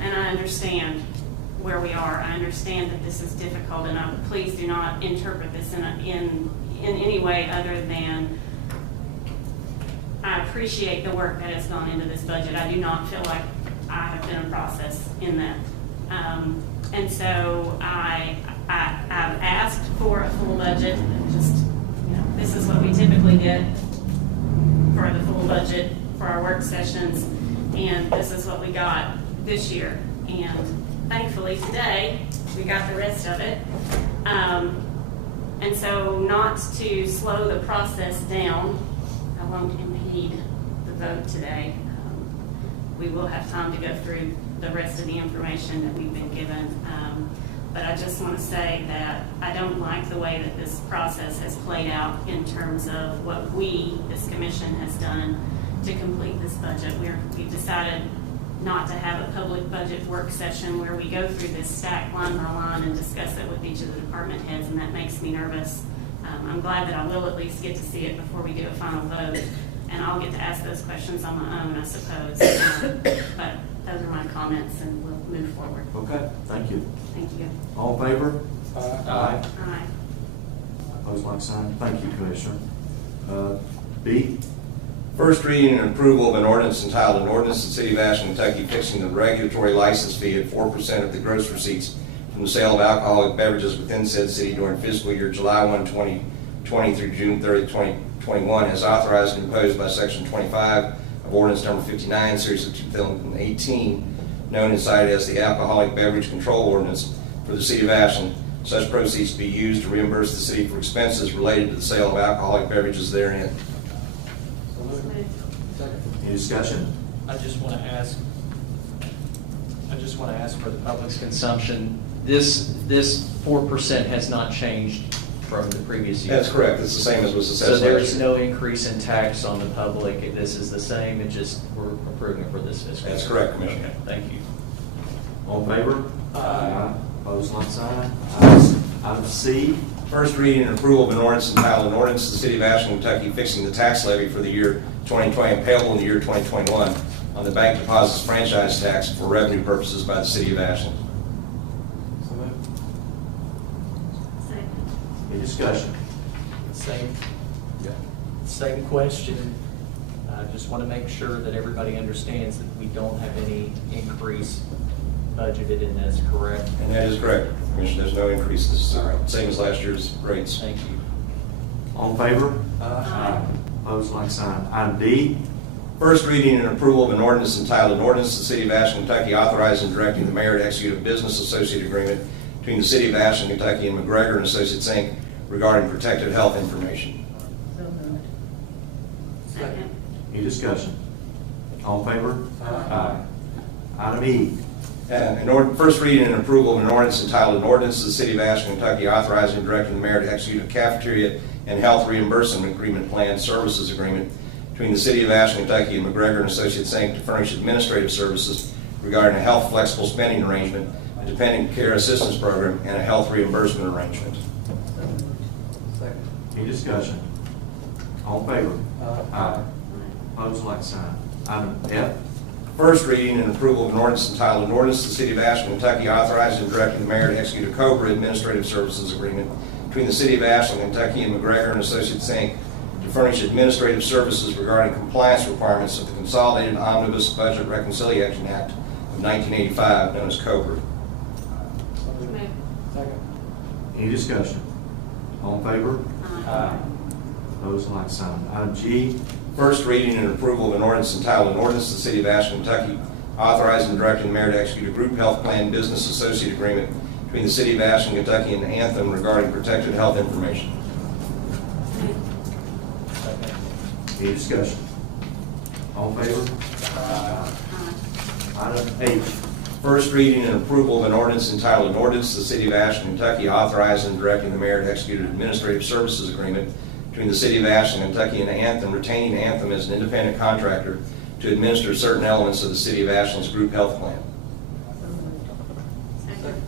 and I understand where we are. I understand that this is difficult, and please do not interpret this in any way other than I appreciate the work that has gone into this budget. I do not feel like I have been a process in that. And so I've asked for a full budget. Just, this is what we typically get for the full budget for our work sessions. And this is what we got this year. And thankfully today, we got the rest of it. And so not to slow the process down, I won't impede the vote today. We will have time to go through the rest of the information that we've been given. But I just want to say that I don't like the way that this process has played out in terms of what this commission, has done to complete this budget. We've decided not to have a public budget work session where we go through this stack line by line and discuss it with each of the department heads, and that makes me nervous. I'm glad that I will at least get to see it before we do a final vote, and I'll get to ask those questions on my own, I suppose. But those are my comments, and we'll move forward. Okay, thank you. Thank you. All in favor? Aye. Aye. Aye. Opposed, like sign. Thank you, Commissioner. B. First reading and approval of an ordinance entitled, an ordinance of the City of Ashland, Kentucky fixing the regulatory license fee at 4% of the gross receipts from the sale of alcoholic beverages within said city during fiscal year July 1, 2020 through June 30, 2021, as authorized and imposed by Section 25 of Ordinance Number 59, Series of 2018, known and cited as the Alcoholic Beverage Control Ordinance for the City of Ashland. Such proceeds to be used to reimburse the city for expenses related to the sale of alcoholic beverages therein. Any discussion? I just want to ask for the public's consumption, this 4% has not changed from the previous year? That's correct. It's the same as was assessed So there last is year. no increase in tax on the public, this is the same, it just, we're approving it for this fiscal year? That's correct, Commissioner. Okay, thank you. All in favor? Aye. Opposed, like sign. Item C. First reading and approval of an ordinance entitled, an ordinance of the City of Ashland, Kentucky fixing the tax levy for the year 2020 and payable in the year 2021 on the bank deposits franchise tax for revenue purposes by the City of Ashland. Any discussion? Same question. I just want to make sure that everybody understands that we don't have any increase budgeted in this, correct? And that is correct, Commissioner. There's no increases. Same as last year's rates. Thank you. All in favor? Aye. Opposed, like sign. Item D. First reading and approval of an ordinance entitled, an ordinance of the City of Ashland, Kentucky authorizing and directing the mayor to execute a business associate agreement between the City of Ashland, Kentucky and McGregor and Associates, Inc. regarding protected health information. So moved. Second. Any discussion? All in favor? Aye. Item E. First reading and approval of an ordinance entitled, an ordinance of the City of Ashland, Kentucky authorizing and directing the mayor to execute a cafeteria and health reimbursement agreement plan services agreement between the City of Ashland, Kentucky and McGregor and Associates, Inc. to furnish administrative services regarding a health flexible spending arrangement, a dependent care assistance program, and a health reimbursement arrangement. Any discussion? All in favor? Aye. Opposed, like sign. Item F. First reading and approval of an ordinance entitled, an ordinance of the City of Ashland, Kentucky authorizing and directing the mayor to execute a COBRA administrative services agreement between the City of Ashland, Kentucky and McGregor and Associates, Inc. to furnish administrative services regarding compliance requirements of the Consolidated Omnibus Budget Reconciliation Act of 1985, known as COBRA. Any discussion? All in favor? Aye. Opposed, like sign. Item G. First reading and approval of an ordinance entitled, an ordinance of the City of Ashland, Kentucky authorizing and directing the mayor to execute a group health plan business associate agreement between the City of Ashland, Kentucky and Anthem regarding protected health information. Any discussion? All in favor? Aye. Item H. First reading and approval of an ordinance entitled, an ordinance of the City of Ashland, Kentucky authorizing and directing the mayor to execute an administrative services agreement between the City of Ashland, Kentucky and Anthem, retaining Anthem as an independent contractor to administer certain elements of the City of Ashland's group health plan. Second.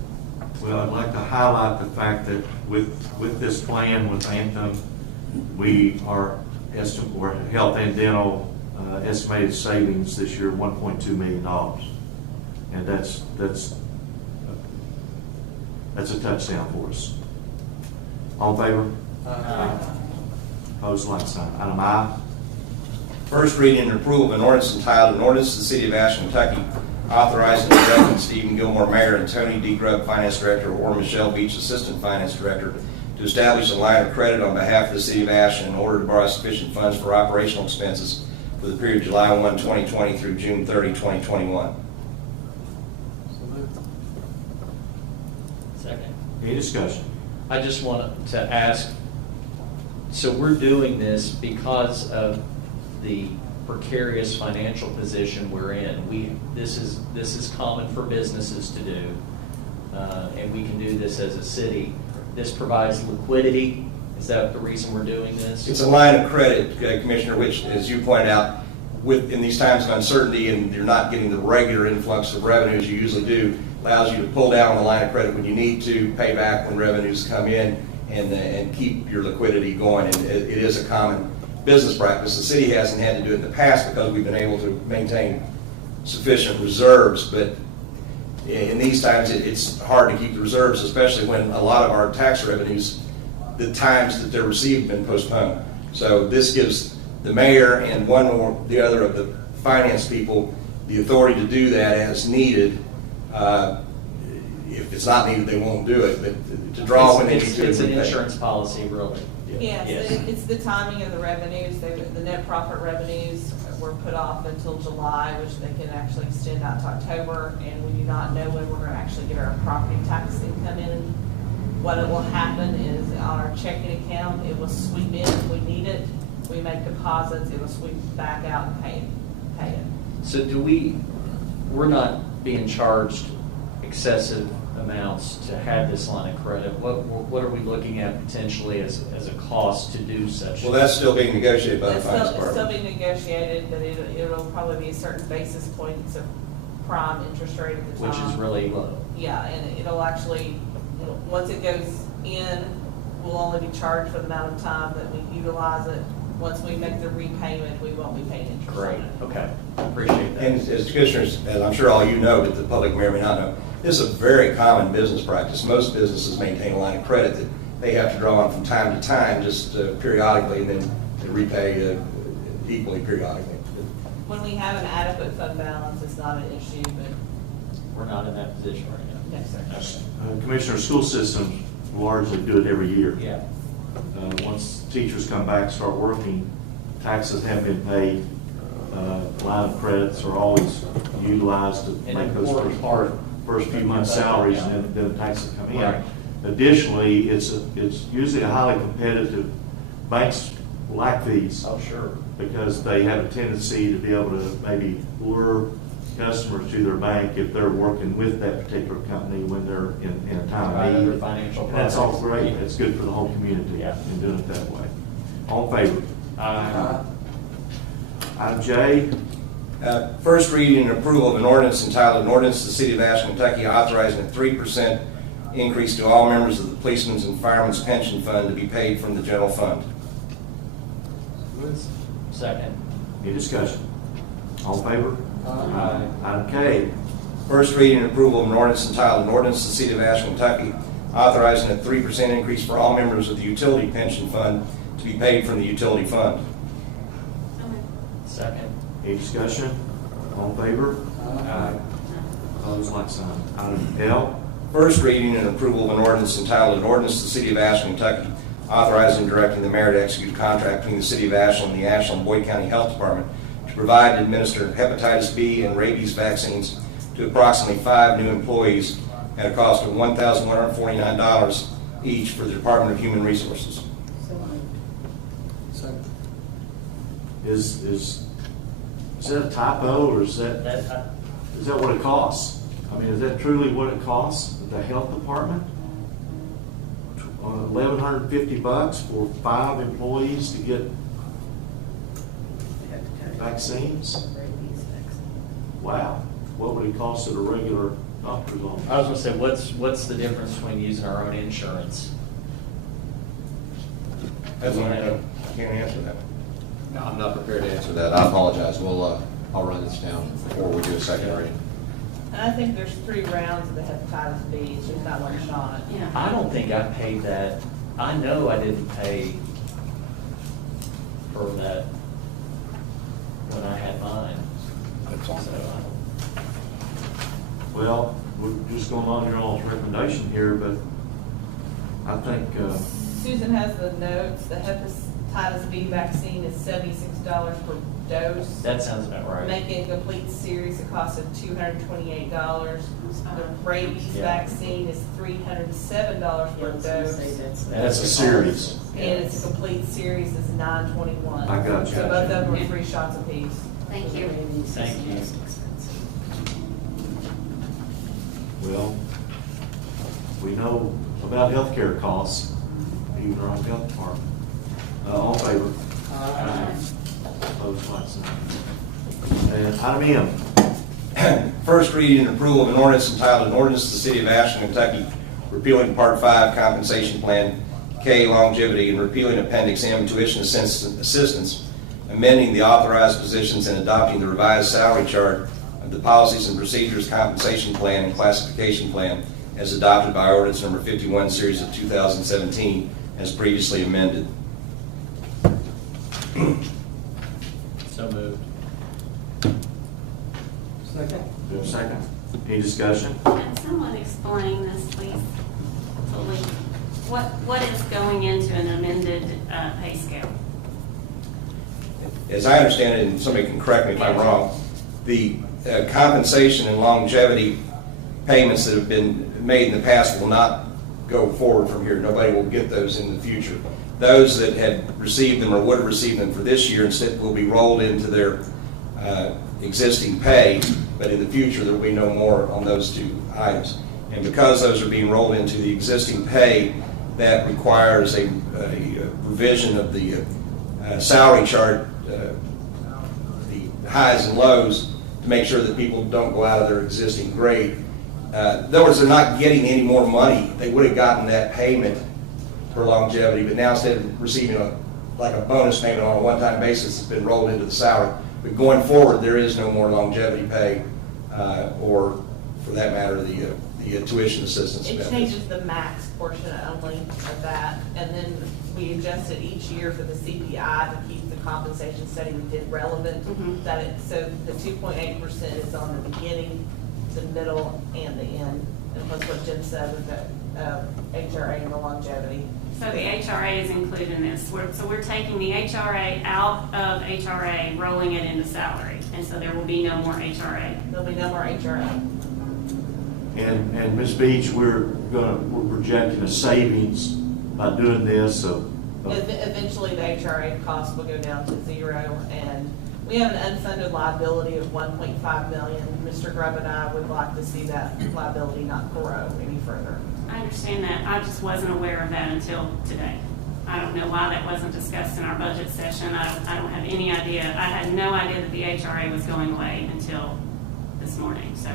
Well, I'd like to highlight the fact that with this plan with Anthem, we are health and dental estimated savings this year $1.2 million. And that's a touchdown for us. All in favor? Opposed, like sign. Item I. First reading and approval of an ordinance entitled, an ordinance of the City of Ashland, Kentucky authorizing and directing Stephen Gilmore, Mayor, and Tony D. Grubb, Finance Director, or Michelle Beach, Assistant Finance Director, to establish a line of credit on behalf of the City of Ashland in order to borrow sufficient funds for operational expenses for the period July 1, 2020 through June 30, 2021. Second. Any discussion? I just wanted to ask, so we're doing this because of the precarious financial position we're in. This is common for businesses to do, and we can do this as a city. This provides liquidity. Is that the reason we're doing this? It's a line of credit, Commissioner, which, as you pointed out, in these times of uncertainty and you're not getting the regular influx of revenues you usually do, allows you to pull down the line of credit when you need to, pay back when revenues come in, and keep your liquidity going. And it is a common business practice. The city hasn't had to do it in the past because we've been able to maintain sufficient reserves, but in these times it's hard to keep the reserves, especially when a lot of our tax revenues, the times that they're received, have been postponed. So this gives the mayor and one or the other of the finance people the authority to do that as needed. If it's not needed, they won't do it, but to draw when they need to. It's an repay. insurance policy, really. Yes, it's the timing of the revenues. The net profit revenues were put off until July, which they can actually extend out to October, and we do not know when we're going to actually get our property tax income in. What it will happen is on our checking account, it will sweep in if we need it. We make deposits, it will sweep back out and pay it. So we're not being charged excessive amounts to have this line of credit. What are we looking at potentially as a cost to do such? Well, that's still being negotiated by the It's finance still department. being negotiated, but it'll probably be a certain basis points of prime interest rate at the time. Which is really low. Yeah, and it'll actually, once it goes in, we'll only be charged for the amount of time that we utilize it. Once we make the repayment, we won't be paying interest on Great, it. okay, appreciate that. And as commissioners, as I'm sure all you know, but the public may or may not know, this is a very common business practice. Most businesses maintain a line of credit that they have to draw on from time to time, just periodically, and then they repay equally periodically. When we have an adequate fund balance, it's not an issue, but We're not in that position right now. no, sir. Commissioner, school systems largely do it every year. Yeah, Once teachers come back and start working, taxes have been paid, line of credits are always utilized to An make those important part. first few months' salaries, and then the taxes come in. Right. Additionally, it's usually a highly competitive, banks like these oh, sure. because they have a tendency to be able to maybe lure customers to their bank if they're working with that particular company when they're in a time Right, of under need. financial And that's all products. great. It's good for the whole community Yeah. in doing it that way. All in favor? Uh, Item J, First reading and approval of an ordinance entitled, an ordinance to the City of Ashland, Kentucky authorizing a 3% increase to all members of the Policemen's and Firemen's Pension Fund to be paid from the general fund. Second. any discussion? All in favor? Aye. Item K, First reading and approval of an ordinance entitled, an ordinance to the City of Ashland, Kentucky authorizing a 3% increase for all members of the Utility Pension Fund to be paid from the utility fund. Second. any discussion? All in favor? Aye. Opposed, like sign. Item L, First reading and approval of an ordinance entitled, an ordinance to the City of Ashland, Kentucky authorizing and directing the mayor to execute a contract between the City of Ashland and the Ashland Boyd County Health Department to provide and administer hepatitis B and rabies vaccines to approximately 5 new employees at a cost of $1,149 each for the Department of Human Resources. is that a typo, or is that what it costs? I mean, is that truly what it costs, the health department? $1,150 for 5 employees to get vaccines? Wow. What would it cost at a regular doctor's office? I was gonna say, what's the difference between using our own insurance? That's what I can't answer that. No, I'm not prepared to answer that. I apologize. I'll run this down before we do a second reading. And I think there's 3 rounds of the hepatitis B, it's just not one shot. I don't think I paid that. I know I didn't pay for that when I had mine. So, Well, we're just going on your all's recommendation here, but I think, Susan has the notes, the hepatitis B vaccine is $76 per dose. that sounds about right. Making a complete series, it costs $228. The rabies Yeah. vaccine is $307 per dose. that's a series. And it's a complete series, is $921. I got you. So both of them are 3 shots apiece. Thank you. Thank you. Well, we know about healthcare costs, even our own health department. All in favor? Opposed, like sign. And item M, First reading and approval of an ordinance entitled, an ordinance to the City of Ashland, Kentucky repealing Part 5 Compensation Plan K Longevity and repealing Appendix M Tuition Assistance, amending the authorized positions and adopting the revised salary chart of the Policies and Procedures Compensation Plan and Classification Plan as adopted by ordinance number 51, series of 2017, as previously amended. So moved. Second. Do a second? Any discussion? Can someone explain this, please? Fully. What is going into an amended pay scale? As I understand it, and somebody can correct me if I'm wrong, the compensation and longevity payments that have been made in the past will not go forward from here. Nobody will get those in the future. Those that had received them or would have received them for this year instead will be rolled into their existing pay, but in the future there will be no more on those two items. And because those are being rolled into the existing pay, that requires a revision of the salary chart, the highs and lows, to make sure that people don't go out of their existing grade. In other words, they're not getting any more money. They would have gotten that payment for longevity, but now instead of receiving like a bonus payment on a one-time basis, it's been rolled into the salary. But going forward, there is no more longevity pay, or for that matter, the tuition assistance It benefits. changes the max portion only of that, and then we adjust it each year for the CPI to keep the compensation study we did relevant. That it, so the 2.8% is on the beginning, the middle, and the end. And plus what Jim said with the HRA and the longevity. So the HRA is included in this. So we're taking the HRA out of HRA, rolling it into salary. And so there will be no more HRA. There'll be no more HRA. And Ms. Beach, we're projecting a savings by doing this of Eventually, the HRA cost will go down to 0, and we have an unfunded liability of $1.5 million. Mr. Grubb and I would like to see that liability not grow any further. I understand that. I just wasn't aware of that until today. I don't know why that wasn't discussed in our budget session. I don't have any idea. I had no idea that the HRA was going away until this morning, so.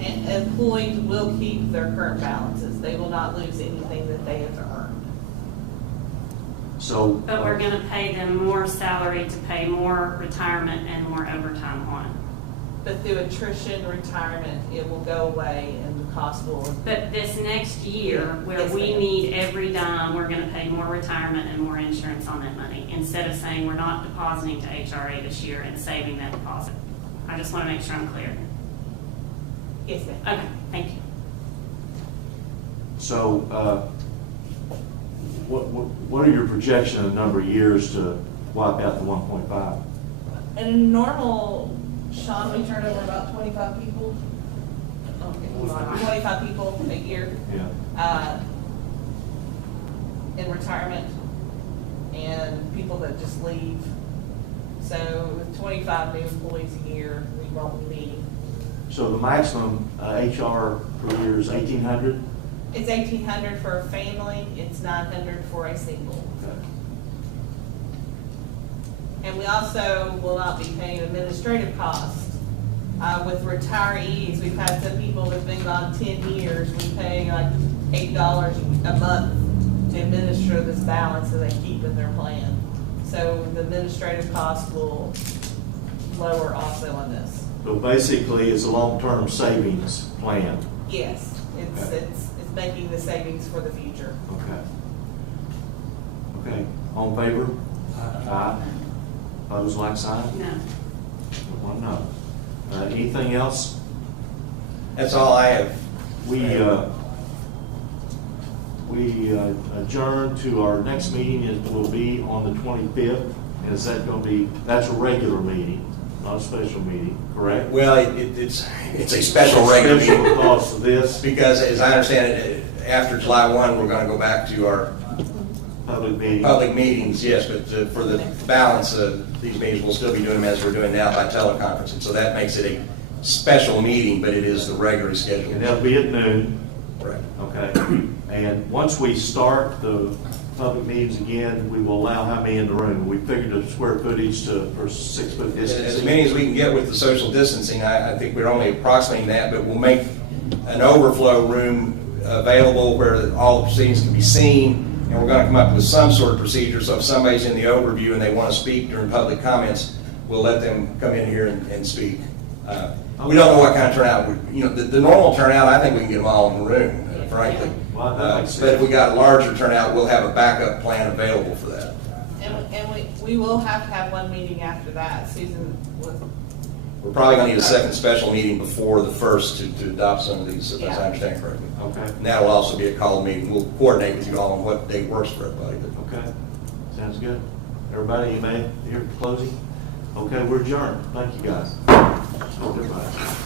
And employees will keep their current balances. They will not lose anything that they have earned. so. But we're gonna pay them more salary to pay more retirement and more overtime on. But through attrition, retirement, it will go away and the cost will. But this next year, where Yes, we ma'am. need every dime, we're gonna pay more retirement and more insurance on that money, instead of saying we're not depositing to HRA this year and saving that deposit. I just wanna make sure I'm clear. Yes, ma'am. Okay, thank you. So, what are your projections of the number of years to wipe out the 1.5? In a normal, Sean, we turn over about 25 people. 25 people a year. Yeah. In retirement, and people that just leave. So with 25 new employees a year, we won't be meeting. So the maximum HR per year is 1,800? It's 1,800 for a family, it's 900 for a single. And we also will not be paying administrative costs. With retirees, we've had some people that've been gone 10 years, we pay like $8 a month to administer this balance that they keep in their plan. So the administrative costs will lower also on this. So basically, it's a long-term savings plan. Yes, it's making the savings for the future. Okay. Okay, all in favor? Aye. Opposed, like sign? No. One no. Anything else? That's all I have. We adjourn to our next meeting. It will be on the 25th. Is that going to be, that's a regular meeting, not a special meeting, correct? Well, it's a special regular Special meeting, because of this because as I understand it, after July 1, we're going to go back to our public meeting. public meetings, yes, but for the balance of these meetings, we'll still be doing them as we're doing now by teleconference. And so that makes it a special meeting, but it is the regular schedule. And that'll be at noon. Right. Okay. And once we start the public meetings again, we will allow how many in the room? We figured the square footage for 6 foot distance. As many as we can get with the social distancing, I think we're only approximating that, but we'll make an overflow room available where all the proceedings can be seen, and we're going to come up with some sort of procedure, so if somebody's in the overview and they want to speak during public comments, we'll let them come in here and speak. We don't know what kind of turnout, the normal turnout, I think we can get them all in the room, frankly. Well, that makes But if we sense. got a larger turnout, we'll have a backup plan available for that. And we We will have to have one meeting after that. Susan was. We're probably going to need a second special meeting before the first to adopt some of these, if I understand correctly. Okay. And that will also be a call meeting. We'll coordinate with you all on what date works for everybody. but- Okay, sounds good. Everybody, you may hear closing? Okay, we're adjourned. Thank you, guys. Goodbye.